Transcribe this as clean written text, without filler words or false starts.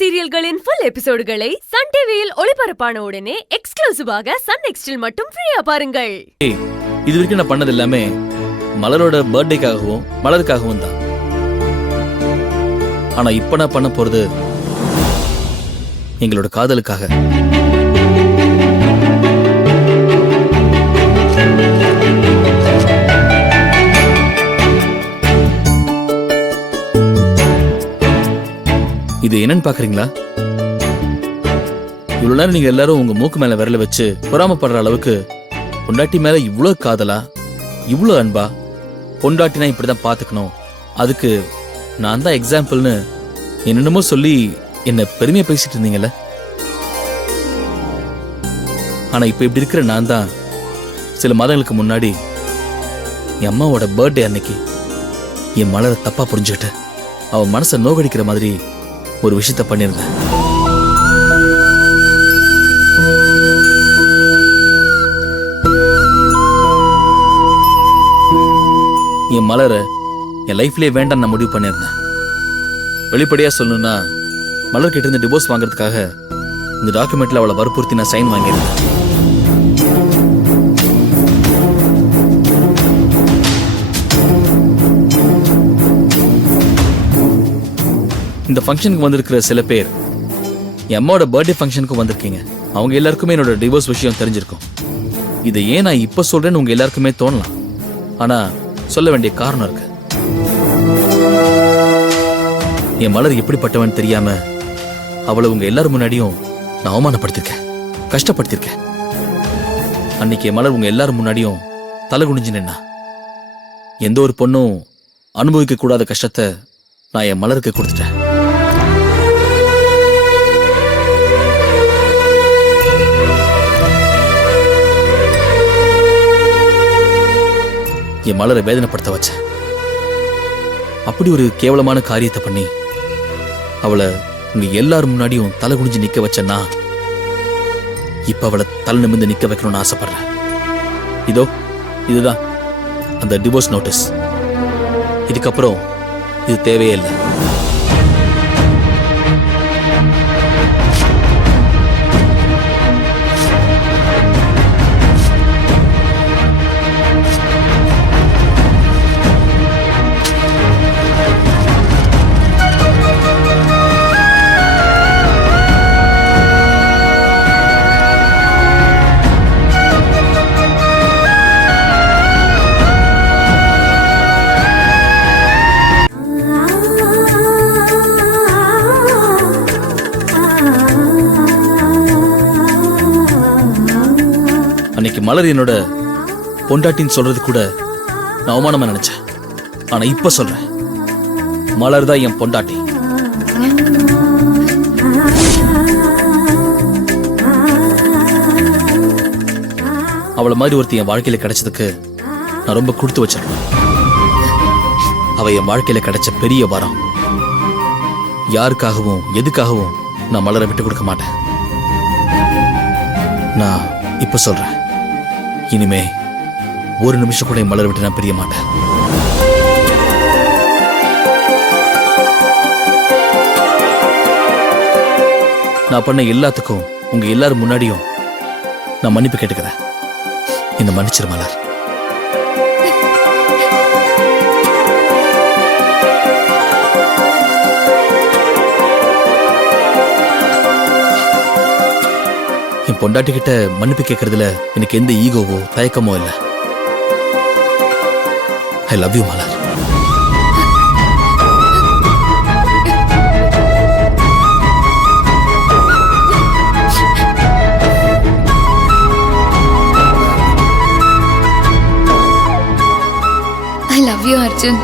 சீரியல்களின் full எபிசோடுகளை Sun டிவியில் ஒளிபரப்பான உடனே எக்ஸ்க்ளூசிவாக சன் நெக்ஸ்டில் மட்டும் ஃப்ரீயா பாருங்கள். இது வரைக்கும் நான் பண்ணது எல்லாமே மலரோட பர்த்டேக்காகவும் மலருக்காகவும் தான். ஆனா இப்ப நான் பண்ண போறது எங்களோட காதலுக்காக. இது என்னன்னு பாக்குறீங்களா? இவ்வளவு நேரம் நீங்க எல்லாரும் உங்க மூக்கு மேல விரல வச்சு பொறாமப்படுற அளவுக்கு பொண்டாட்டி மேல இவ்வளவு காதலா, இவ்வளவு அன்பா, பொண்டாட்டினா இப்படிதான் பாத்துக்கணும், அதுக்கு நான் தான் எக்ஸாம்பிள்னு என்னென்னமோ சொல்லி என்ன பெருமையா பேசிட்டு இருந்தீங்கல்ல. ஆனா இப்ப இப்படி இருக்கிற நான் தான் சில மாதங்களுக்கு முன்னாடி என் அம்மாவோட பர்த்டே அன்னைக்கு என் மலரை தப்பா புரிஞ்சுக்கிட்டு அவ மனசை நோகடிக்கிற மாதிரி ஒரு விஷயத்த பண்ணிருந்தேன். என் மலரை என் லைஃப்லயே வேண்டாம் நான் முடிவு பண்ணிருந்தேன். வெளிப்படையா சொல்லணும்னா மலர் கிட்ட இருந்து டிவோர்ஸ் வாங்குறதுக்காக இந்த டாக்குமெண்ட்ல அவளை வற்புறுத்தி நான் சைன் வாங்கியிருந்தேன். இந்த ஃபங்க்ஷனுக்கு வந்திருக்கிற சில பேர் என் அம்மாவோட பர்த்டே ஃபங்க்ஷனுக்கு வந்திருக்கீங்க. அவங்க எல்லாருக்குமே என்னோட டிவோர்ஸ் விஷயம் தெரிஞ்சிருக்கும். இதை ஏன் நான் இப்ப சொல்றேன்னு உங்க எல்லாருக்குமே தோணலாம். ஆனா சொல்ல வேண்டிய காரணம் இருக்கு. என் மலர் எப்படிப்பட்டவன் தெரியாம அவளை உங்க எல்லாரும் முன்னாடியும் நான் அவமானப்படுத்திருக்கேன், கஷ்டப்படுத்திருக்கேன். அன்னைக்கு என் மலர் உங்க எல்லாரும் முன்னாடியும் தலை குனிஞ்சு நின்னா. எந்த ஒரு பொண்ணும் அனுபவிக்க கூடாத கஷ்டத்தை நான் என் மலருக்கு கொடுத்துட்டேன். என் மலரை வேதனைப்படுத்த வச்ச. அப்படி ஒரு கேவலமான காரியத்தை பண்ணி அவளை உங்க எல்லாரும் முன்னாடியும் தலை குனிஞ்சு நிக்க வச்சேன்னா இப்ப அவளை தலை நிமிர்ந்து நிக்க வைக்கணும்னு ஆசைப்படுறேன். இதுதான் அந்த டிவோர்ஸ் நோட்டீஸ். இதுக்கப்புறம் இது தேவையே இல்லை. அன்னைக்கு மலர் என்னோட பொண்டாட்டின்னு சொல்றது கூட நான் அவமானமா நினைச்சேன். ஆனா இப்ப சொல்றேன், மலர் தான் என் பொண்டாட்டி. அவளை மாதிரி ஒருத்தி என் வாழ்க்கையில கிடைச்சதுக்கு நான் ரொம்ப கொடுத்து வச்சிருக்கேன். அவ என் வாழ்க்கையில கிடைச்ச பெரிய வரம். யாருக்காகவும் எதுக்காகவும் நான் மலரை விட்டு கொடுக்க மாட்டேன். நான் இப்ப சொல்றேன், இனிமே ஒரு நிமிஷம் கூட மலர் விட்டு நான் பிரிய மாட்டேன். நான் பண்ண எல்லாத்துக்கும் உங்க எல்லாரும் முன்னாடியும் நான் மன்னிப்பு கேட்டுக்கிறேன். என்ன மன்னிச்சிரு மலர். என் பொண்டாட்டி கிட்ட மன்னிப்பு கேட்கறதுல எனக்கு எந்த ஈகோவோ தயக்கமோ இல்லை. I love you Malar. I love you, Arjun.